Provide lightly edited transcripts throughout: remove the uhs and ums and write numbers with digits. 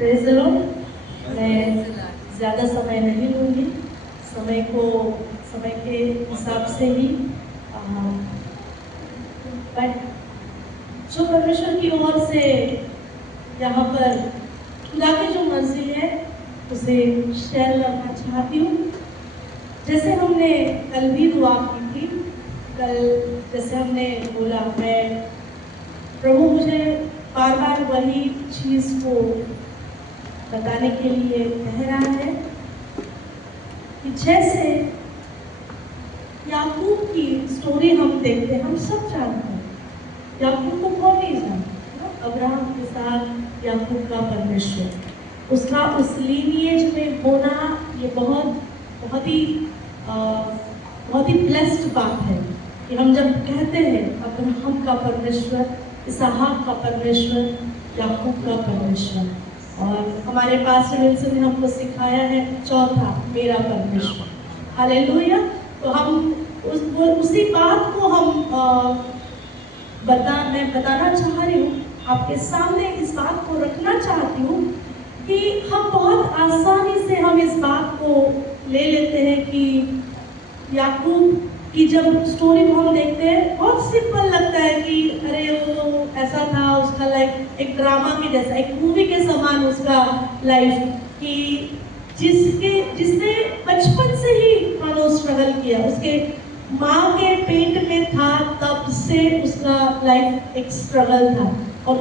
Praise the Lord. मैं ज़्यादा समय नहीं लूँगी, समय के हिसाब से ही बट जो परमेश्वर की ओर से यहाँ पर खुदा की जो मर्जी है उसे शेयर करना चाहती हूँ। जैसे हमने कल भी दुआ की थी, कल जैसे हमने बोला, मैं प्रभु मुझे बार बार वही चीज़ को बताने के लिए कह रहा है कि जैसे याकूब की स्टोरी हम देखते हैं, हम सब जानते हैं याकूब को कौन नहीं जानता। अब्राहम के साथ याकूब का परमेश्वर, उसका उस लीनिएज में होना, ये बहुत ही ब्लेस्ड बात है कि हम जब कहते हैं अब्राहम का परमेश्वर, इसहाक का परमेश्वर, याकूब का परमेश्वर, और हमारे पास विल्सन ने हमको सिखाया है चौथा, मेरा परमेश्वर। हालेलुया। तो हम उसी बात को मैं बताना चाह रही हूँ, आपके सामने इस बात को रखना चाहती हूँ कि हम बहुत आसानी से हम इस बात को ले लेते हैं कि याकूब की जब स्टोरी को हम देखते हैं, बहुत सिंपल लगता है कि अरे वो ऐसा था, उसका लाइफ एक ड्रामा के जैसा, एक मूवी के समान उसका लाइफ, कि जिसने बचपन से ही मानो स्ट्रगल किया, उसके माँ के पेट में था तब से उसका लाइफ एक स्ट्रगल था। और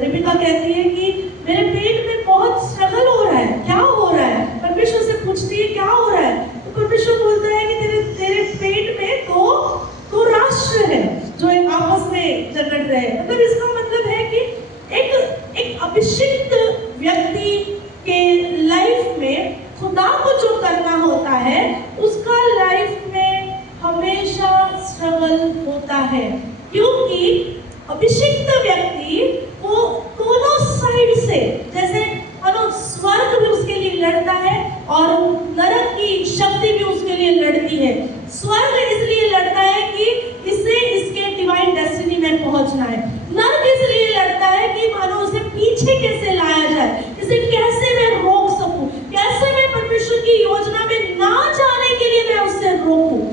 रिबिका कहती है कि मेरे पेट में बहुत स्ट्रगल हो रहा है, क्या हो रहा है? परमेश्वर से पूछती है क्या हो रहा है, तो परमेश्वर बोलता है कि तेरे पेट में दो राष्ट्र है जो आपस में झगड़ रहे हैं। मतलब इसका मतलब है कि एक अभिषिक्त व्यक्ति के लाइफ में खुदा को जो करना होता है, उसका लाइफ में हमेशा स्ट्रगल होता है, क्योंकि अभिषिक्त व्यक्ति को दोनों साइड से, जैसे स्वर्ग भी उसके लिए लड़ता है और नरक की शक्ति भी उसके लिए लड़ती है। स्वर्ग इसलिए लड़ता है कि इसे इसके डिवाइन डेस्टिनी में पहुंचना है, नरक इसलिए लड़ता है कि मानो उसे पीछे कैसे लाया जाए, इसे कैसे मैं रोक सकूं, कैसे मैं परमेश्वर की योजना में ना जाने के लिए मैं उससे रोकूं।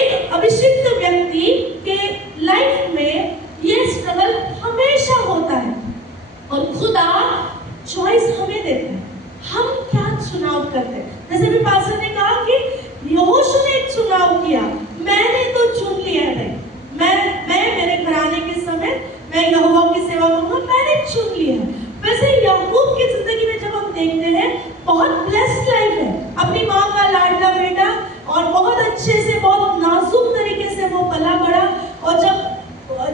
एक अभिषिक्त व्यक्ति के लाइफ में ये स्ट्रगल हमेशा होता है, और खुदा चॉइस हमें देता है, हम क्या चुनाव करते हैं। जैसे भी पास्टर ने कहा कि यहोशू ने एक चुनाव किया, मैंने तो चुन लिया है, मैं मेरे घराने के समय मैं यहोवा की सेवा करूंगा, मैंने चुन लिया है। वैसे याकूब की जिंदगी में जब हम देखते हैं, बहुत ब्लेस्ड लाइफ है, अपनी माँ का लाडला बेटा, और बहुत अच्छे से, बहुत नाजुक तरीके से वो पला बड़ा। और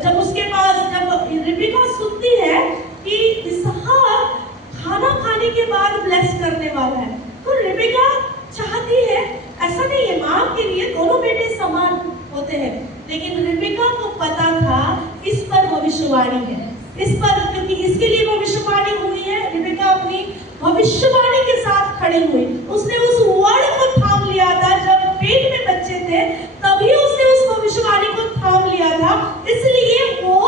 जब उसके पास, जब रिबिका सुनती है कि इसहाक खाना खाने के बाद ब्लेस करने वाला है, तो रिबिका चाहती है, ऐसा नहीं है, माँ के लिए दोनों बेटे समान होते हैं, लेकिन रिबिका को पता था इस पर भविष्यवाणी है, इस पर, क्योंकि इसके लिए भविष्यवाणी हुई है। रिबिका अपनी भविष्यवाणी के साथ खड़ी हुई, उसने उस वर्ड को थाम लिया था, जब पेट में बच्चे थे तभी उसने उस भविष्यवाणी को थाम लिया था, इसलिए वो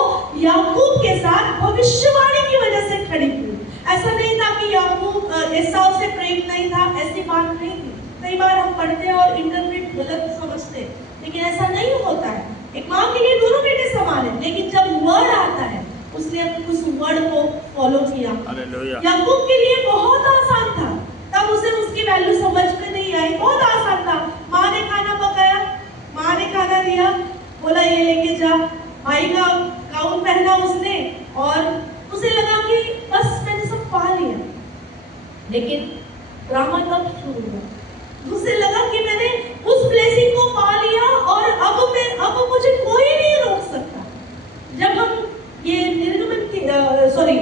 याकूब के साथ भविष्यवाणी की वजह से खड़ी हुई। ऐसा नहीं था कि याकूब एसाव से प्रेम नहीं था, ऐसी बात नहीं थी। कई बार हम पढ़ते हैं और इंटरप्रेट गलत समझते हैं, लेकिन ऐसा नहीं होता है। एक माँ के लिए दोनों बेटे समान है, लेकिन जब वर्ड आता है उसने उस वर्ड को फॉलो किया। याकूब के लिए बहुत आसान था, तब उसे उसकी वैल्यू समझ में नहीं आई, बहुत आसान था। माँ ने खाना पकाया, माँ ने खाना दिया, बोला ये लेके जा, भाई का गाउन पहना उसने, और उसे लगा कि बस मैंने सब पा लिया। लेकिन ड्रामा तब शुरू हुआ, उसे लगा कि मैंने उस ब्लेसिंग को पा लिया और अब मुझे कोई नहीं रोक सकता। जब हम ये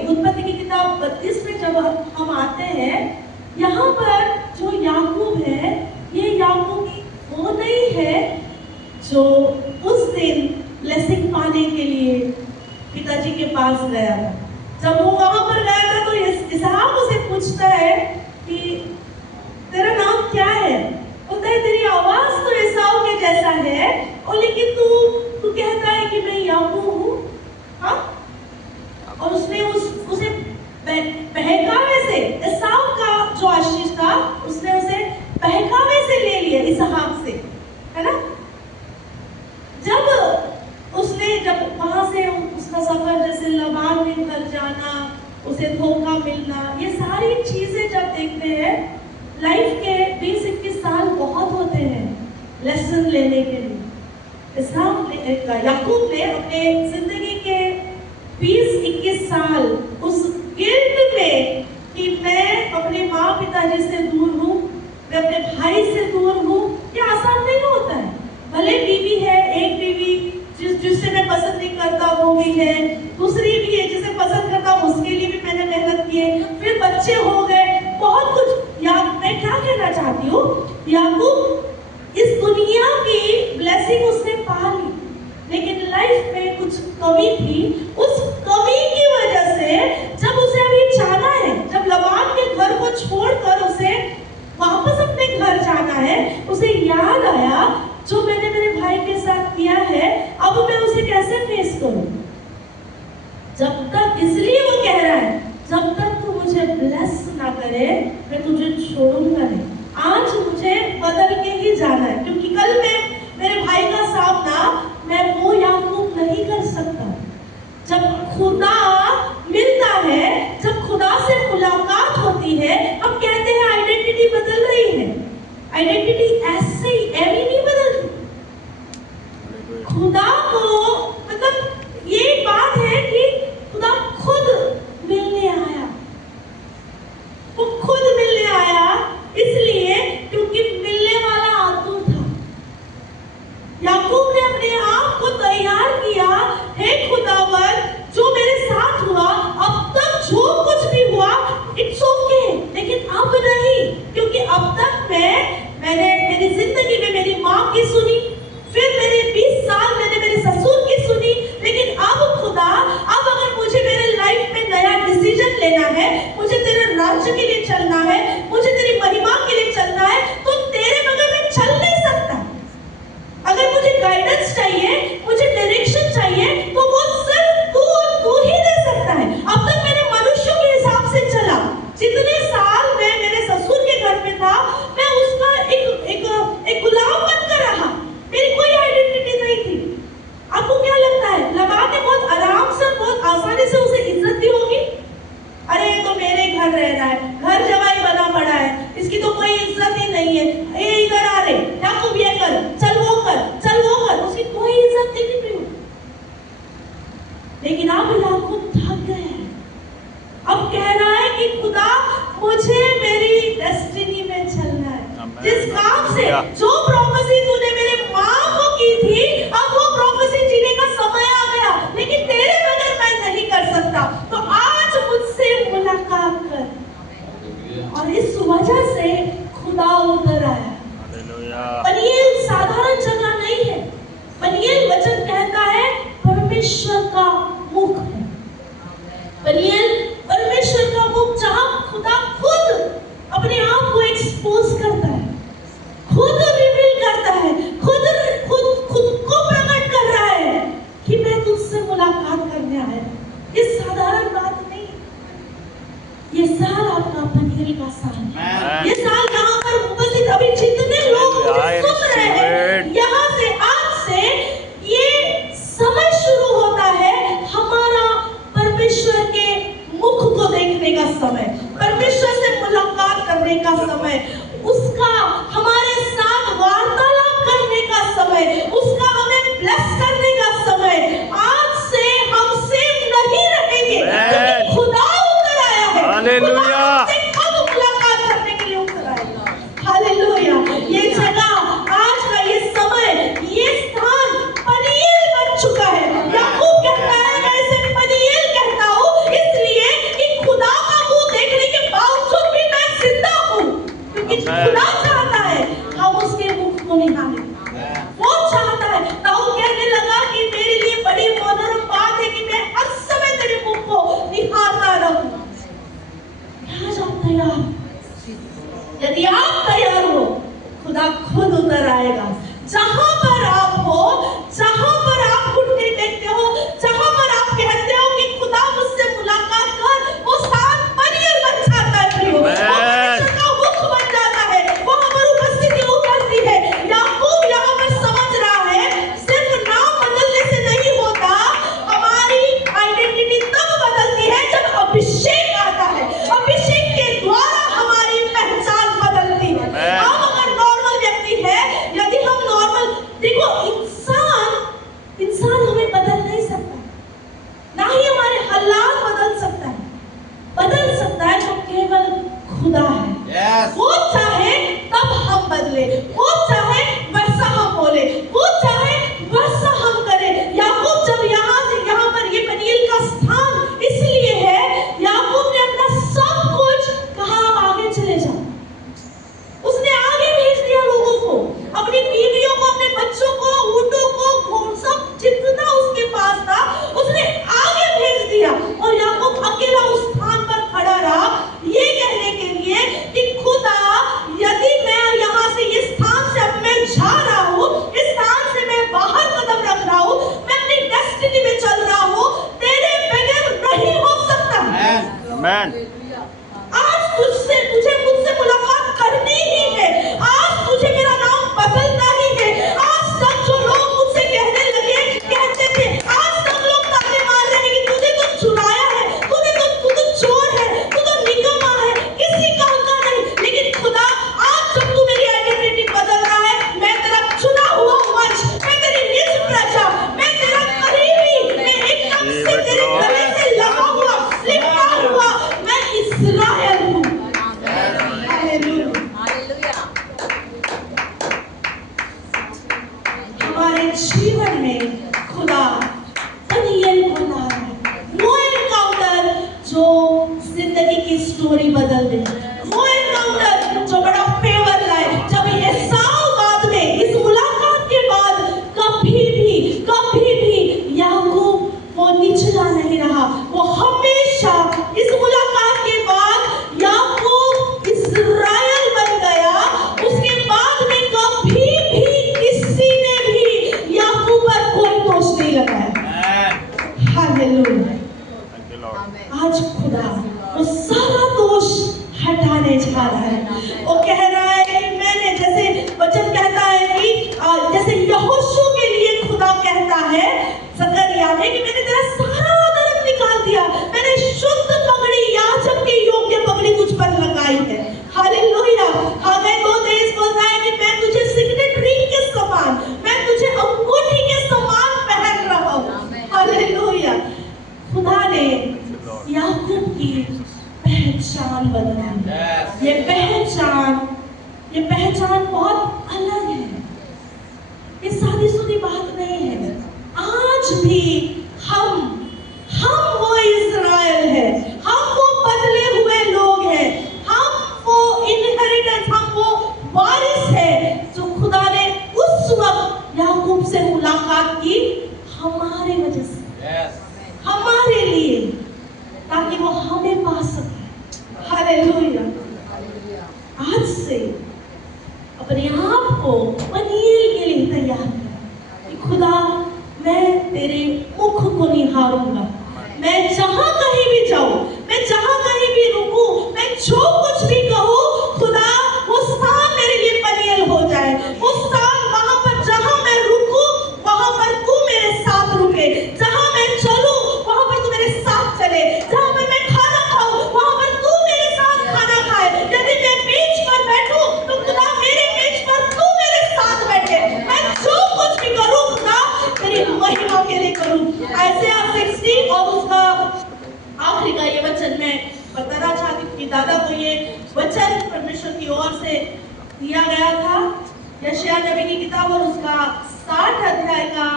उत्पत्ति की किताब 32 में जब हम आते हैं, यहाँ पर जो याकूब है, ये याकूब वो नहीं है जो उस दिन ब्लेसिंग पाने के लिए पिताजी के पास गया था। जब वो वहां पर गया था तो इसहाक उसे पूछता है कि तेरा नाम क्या है? बोलता है तेरी आवाज तो एसाव के जैसा है, और लेकिन तू कहता है कि मैं याकूब हूँ। हाँ, और उसने उसे बहका से एसाव का जो आशीष था उसने उसे बहकावे से ले लिया, इसहाक से, है ना। जब वहां से उसका सफर, जैसे लबान में घर जाना, उसे धोखा मिलना, ये सारी चीजें जब देखते हैं, लाइफ के 20-21 साल बहुत होते हैं लेसन लेने के लिए। याकूब ने अपने जिंदगी के 20-21 साल उस गिल्ट में कि मैं अपने माँ पिताजी से दूर हूँ, मैं अपने भाई से दूर हूँ, ये आसान नहीं होता है। भले बीवी है, एक बीवी जिससे मैं पसंद नहीं करता वो भी है, दूसरी भी है जिसे पसंद करता हूँ, उसके लिए भी मैंने मेहनत की है, फिर बच्चे हो गए, बहुत कुछ। या मैं क्या कहना चाहती हूँ, याकूब इस दुनिया की ब्लेसिंग उसने पा ली, लेकिन लाइफ में कुछ कमी थी। उस कमी की वजह से जब उसे अभी जाना है, जब लबान के घर को छोड़कर उसे वापस अपने घर जाना है, उसे याद आया जो मैंने मेरे भाई के साथ किया है, अब मैं उसे कैसे फेस करूं। जब तक, इसलिए वो कह रहा है, जब तक तू मुझे ब्लेस ना करे मैं तुझे छोड़ूंगा नहीं। आज मुझे बदल के ही जाना है, क्योंकि कल मैं मेरे भाई का सामना मैं वो याकूब नहीं कर सकता। जब खुदा मिलता है, जब खुदा से मुलाकात होती है, हम कहते हैं आइडेंटिटी बदल रही है। आइडेंटिटी ऐसे ही एवी नहीं बदलती। खुदा को, मतलब ये बात है कि खुदा खुद मिलने आया, वो खुद मिलने आया, इसलिए क्योंकि मिलने वाला आतुर था। याकूब ने अपने आप को तैयार किया, हे खुदावर जो मेरे साथ हुआ, अब तक जो कुछ भी हुआ इट्स ओके, लेकिन अब नहीं, क्योंकि अब तक मैंने मेरी जिंदगी में मेरी माँ की सुनी, फिर मेरे 20 साल मैंने मेरे ससुर की सुनी, लेकिन अब खुदा, अब अगर मुझे मेरे लाइफ में नया डिसीजन लेना है, मुझे तेरे राज्य के लिए चलना है, मुझे तेरी महिमा के लिए चलना है, तो तेरे बगैर मैं चल नहीं सकता। अगर मुझे गाइडेंस चाहिए, मुझे डायरेक्शन चाहिए, तो वो सिर्फ तू ही दे सकता है। अब तक मैंने मनुष्यों के हिसाब से चला, जितने साल मैं मेरे ससुर के घर में था, मैं उसका एक गुलाम बनकर रहा, मेरी कोई आइडेंटिटी नहीं थी। आपको क्या लगता है, लबान ने बहुत आराम से, बहुत आसानी से उसे इज्जत दी होगी? अरे ये तो मेरे घर रह रहा है, घर जवाई बना पड़ा है, इसकी तो कोई इज्जत ही नहीं है, ये इधर आ रहे, याकूब ये कर, चल वो कर, चल वो कर, उसकी कोई इज्जत नहीं थी। लेकिन अब याकूब थक गया है, अब कह रहा है कि खुदा मुझे मेरी डेस्टिनी में चलना है। जिस काम से, जो प्रोफेसी तूने मेरे माँ को की थी, अब वो प्रोफेसी जीने का समय आ गया, लेकिन तेरे बगैर मैं नहीं कर सकता, तो आज मुझसे मुलाकात कर। और इस वजह से खुदा उतर आया। पनीएल साधारण जगह नहीं है, पनीएल वचन कहता है परमेश्वर का मुख है। पनीएल परमेश्वर का मुख, जहां खुदा खुद अपने आप को एक्सपोज करता है, खुद रिवील करता है, खुद को प्रकट कर रहा है कि मैं तुझसे मुलाकात करने आया। ये साधारण बात नहीं, ये साल आपका पनीएल का साल है। ये साल यहाँ पर उपस्थित अभी जितने लोग सुन रहे हैं, यहाँ से, आज से ये समय शुरू होता है हमारा परमेश्वर के मुख को देखने का समय, परमेश्वर से मुलाकात करने का समय, उसका हमारे साथ वार्तालाप करने का समय, उसका हमें ब्लेस करने का समय। आज से हम सेफ नहीं रहेंगे, क्योंकि खुदा उतर आया है। हालेलुया, खुदा मुलाकात करने के लिए उतर आएगा। हालेलुया, ये जगह, आज का ये समय, ये स्थान पनीएल बन चुका है। याकूब कहता है मैं इसे पनीएल कहता हूँ, इसलिए कि खुदा का मुंह देखने के बावजूद भी मैं जिंदा हूँ, क्योंकि खुदा चाहता है हम उसके मुख को निहारें। वो चाहता है। दाऊद कहने लगा कि मेरे लिए बड़ी मनोरम बात है कि मैं हर समय तेरे मुख को निहारता रहूं। आज आप तैयार? यदि आप तैयार हो, खुदा खुद उतर आएगा। जहां पर आप हो, जहां पर आप घुटने टेकते हो, जहां पर आप कहते हो कि खुदा मुझसे मुलाकात कर, वो स्थान पनीएल बन जाता है। वो चाहे तब हम बदले, वो चाहे वैसा हम बोले, वो चाहे वैसा हम करें। याकूब जब यहाँ पर ये पनीएल का स्थान इसलिए है, याकूब ने अपना सब कुछ कहा आप आगे चले जाओ। उसने आगे भेज दिया लोगों को, अपनी बीवियों को, अपने बच्चों को, ऊँटों को, घोड़, सब जितना उसके पास था उसने आगे भेज दिया। और याकूब अकेला उस स्थान पर खड़ा रहा, ये कहने के लिए कि खुदा यदि मैं यहाँ से इस स्थान से अब मैं जा रहा हूँ, इस स्थान से मैं बाहर कदम रख रहा हूँ, मैं अपनी डेस्टिनी में चल रहा हूँ, तेरे बगैर नहीं हो सकता। आमेन। आज तुझे मुझसे मुलाकात करनी ही है, आज तुझे मेरा नाम बदलना ही है। आज तक जो लोग मुझसे कहने लगे, कहते थे, आज तक लोग ताने मार रहे हैं कि तुझे तो चुराया है, तू तो चोर है, तू तो निकम्मा है, किसी काम का नहीं। लेकिन खुदा आज जब तू मेरी आइडेंटिटी बदल रहा है, मैं तेरा चुना हुआ वंश, मैं तेरी निज प्रजा, मैं तेरा करीबी, मैं एकदम से तेरे गले से लगा हुआ, लिपटा हुआ, मैं इस्राएल हूँ। हालेलुया। हमारे जीवन में खुदा पनीएल को ला रहा है, वो एनकाउंटर जो जिंदगी की स्टोरी बदल दे, वो एनकाउंटर जो बड़ा फेवर लाए। जब एसाव बाद में, इस मुलाकात के बाद कभी भी याकूब वो निचला नहीं रहा, वो हमेशा इस मुलाकात के बाद याकूब इस्राएल बन गया। उसके बाद में कभी भी किसी ने भी याकूब पर कोई दोष नहीं लगाया। हालेलुया। आज खुदा वो सारा दोष हटाने जा रहा है। वो कह रहा है कि मैंने, जैसे वचन कहता है कि जैसे यहोशू के लिए खुदा कहता है जकरिया में कि मैंने तेरा सारा अधर्म निकाल दिया, मैंने शुद्ध पगड़ी, याजक के योग्य पगड़ी तुझ पर लगाई है। हालेलुया। हगै 2:23 बोलता है कि मैं तुझे सिग्नेट रिंग के समान, मैं तुझे अंगूठी के समान पहन रहा हूँ। हालेलुया। खुदा ने याकूब की पहचान बदली। ये पहचान बहुत अलग है, ये शादीशुदी बात नहीं है। आज भी हम वो इस्राएल है, हम वो बदले हुए लोग हैं, हम वो इनहेरिटेंस, हम वो वारिस है जो खुदा ने उस वक्त याकूब से मुलाकात की हमारे वजह से, हमारे लिए, ताकि वो हमें पा सके। हालेलुया। आज से अपने आप को पनीएल के लिए तैयार कर कि खुदा मैं तेरे मुख को निहारूंगा, मैं जहां कहीं भी जाऊं, मैं जहां कहीं भी रुकूं, मैं जो कुछ भी कहूं, खुदा वो स्थान मेरे लिए पनीएल हो जाए। वो स्थान, वहां पर जहां मैं रुकूं, वहां पर तू मेरे साथ रुके, जहां मैं चलूं वहां पर तू मेरे साथ चले, जहां पर मैं खाना खाऊं वहां पर तू मेरे साथ खाना खाए। यदि मैं मेज पर बैठूं तो खुदा मेरे मेज पर तू मेरे साथ बैठे। मैं जो कुछ भी करूं खुदा तेरी महिमा के लिए करूं। आयशा 60 और उसका आखिरी का ये वचन मैं बताना चाहती हूँ कि दादा को ये वचन परमेश्वर की ओर से दिया गया था। यशायाह नबी की किताब और उसका 60 अध्याय का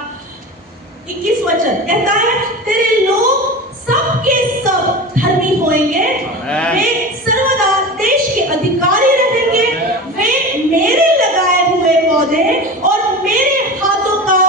21 वचन कहता है, तेरे लोग सबके सब धर्मी होंगे, वे सर्वदा देश के अधिकारी रहेंगे, वे मेरे लगाए हुए पौधे और मेरे हाथों का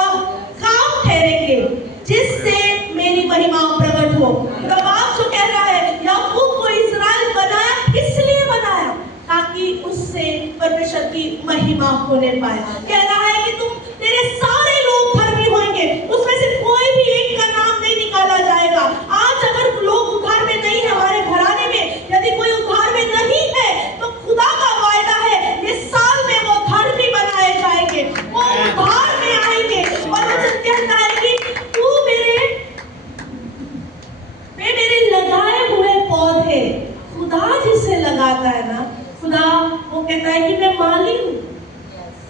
काम ठहरेंगे, जिससे मेरी महिमा प्रकट हो। रबाब जो कह रहा है, याकूब को इस्राएल बनाया, इसलिए बनाया ताकि उससे परमेश्वर की महिमा होने पाए। कह रहा है कि तुम, तेरे सारे लोग धर्मी होंगे, उसमें से कोई भी एक का नाम नहीं निकाला जाएगा। आज अगर लोग उद्धार में नहीं है, हमारे घराने में यदि कोई उद्धार में नहीं है, तो खुदा का वायदा है इस साल में वो धर्मी बनाए जाएंगे, वो उद्धार में आएंगे। और वचन कहता है कि तू मेरे लगाए हुए पौधे, खुदा जिसे लगाता है ना, खुदा वो कहता है कि मैं माली हूँ,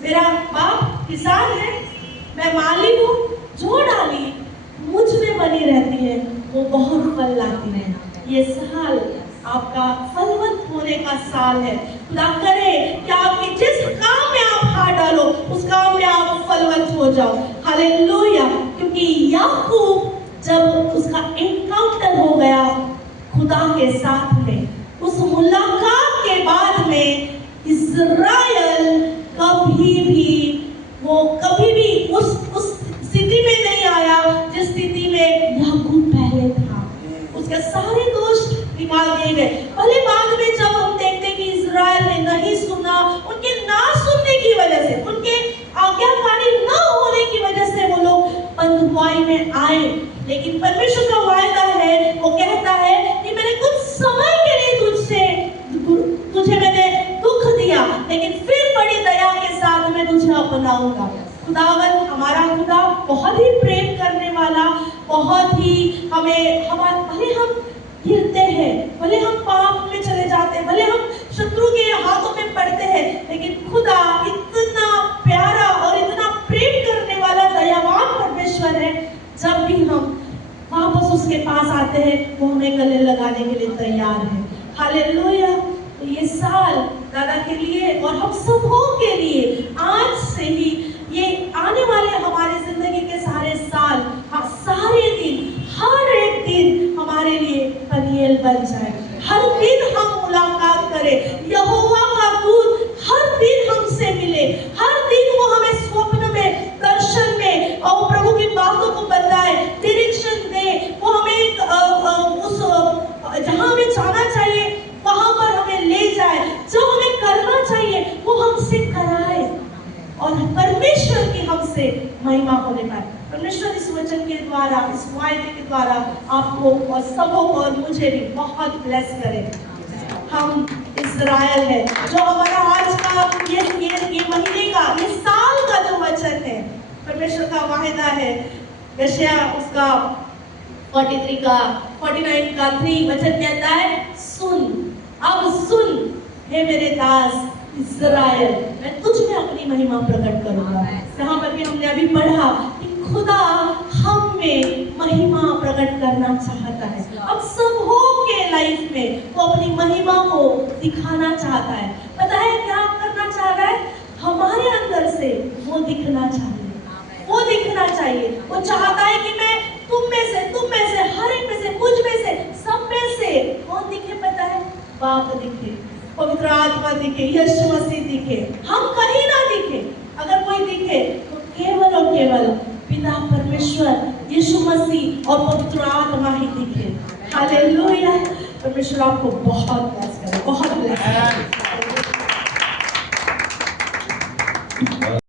मेरा बाप किसान है, मैं माली हूँ, जो डाली मुझ में बनी रहती है वो बहुत फल लाती है। ये साल आपका फलवंत होने का साल है। खुदा करे कि आपके जिस काम में आप हाथ डालो उस काम में आप फलवंत हो जाओ। हालेलुया। क्योंकि याकूब जब उसका एनकाउंटर हो गया खुदा के साथ में, उस मुलाकात के बाद में इज़राइल कभी भी उस स्थिति में नहीं आया जिस स्थिति में याकूब पहले था। उसके सारे दोष निकाल दिए गए। भले बाद में जब हम देखते हैं कि इज़राइल ने नहीं सुना, उनके ना सुनने की वजह से, उनके आज्ञाकारी ना होने की वजह से वो लोग बंधुआई में आए। लेकिन परमेश्वर का वायदा है, वो कहता है कि मैंने कुछ समय के लिए तुझे मैंने दुख दिया, लेकिन फिर बड़ी दया के साथ मैं तुझे अपनाऊंगा। खुदावन हमारा खुदा बहुत ही प्रेम करने वाला, बहुत ही भले हम गिरते हैं, भले हम पाप में चले जाते हैं, भले हम शत्रु के हाथों में पड़ते हैं, लेकिन खुदा इतना प्यारा और इतना प्रेम करने वाला दयावान परमेश्वर है। जब भी हम वापस उसके पास आते हैं वो हमें गले लगाने के लिए तैयार है। हालेलुया। तो ये साल दादा के लिए और हम सबों के लिए आज से ही, ये आने वाले हमारे जिंदगी के सारे साल, सारे दिन, हर एक दिन हमारे लिए पनीएल बन जाए। हर दिन हम मुलाकात करें, यहोवा का दूत हर दिन हमसे मिले, हर दिन वो हमें स्वप्न में, दर्शन में और प्रभु की बातों को बताए, डायरेक्शन दे, वो हमें जहां हमें जाना चाहिए वहां पर हमें ले जाए, जो हमें करना चाहिए वो हमसे कराए और परमेश्वर की हमसे महिमा होने पाए। परमेश्वर इस वचन के द्वारा, इस वायदे के द्वारा आपको और सबों को और मुझे भी बहुत ब्लेस करे। हम इज़राइल है, जो हमारा आज का ये महीने का, ये साल का जो वचन है, परमेश्वर का वायदा है। यशायाह उसका 43 का 49 का 3 वचन कहता है, सुन, अब सुन हे मेरे दास इज़राइल, मैं तुझ में अपनी महिमा प्रकट करूंगा। जहाँ पर भी हमने अभी पढ़ा कि खुदा हम में महिमा प्रकट करना चाहता है। अब सबों के लाइफ में वो अपनी महिमा को दिखाना चाहता है। पता है क्या करना चाह रहा है? हमारे अंदर से वो दिखना चाहिए, वो दिखना चाहिए। वो चाहता है कि मैं तुम में से, हर एक में से, मुझ में से, सब में से कौन दिखे? पता है? बाप दिखे, पवित्र आत्मा दिखे, यीशु मसीह दिखे, हम कहीं ना दिखे। अगर कोई दिखे तो केवल और केवल पिता परमेश्वर, यीशु मसीह और पवित्र आत्मा ही दिखे। हालेलुया। परमेश्वर आपको बहुत ब्लेस करे, बहुत ब्लेस करे।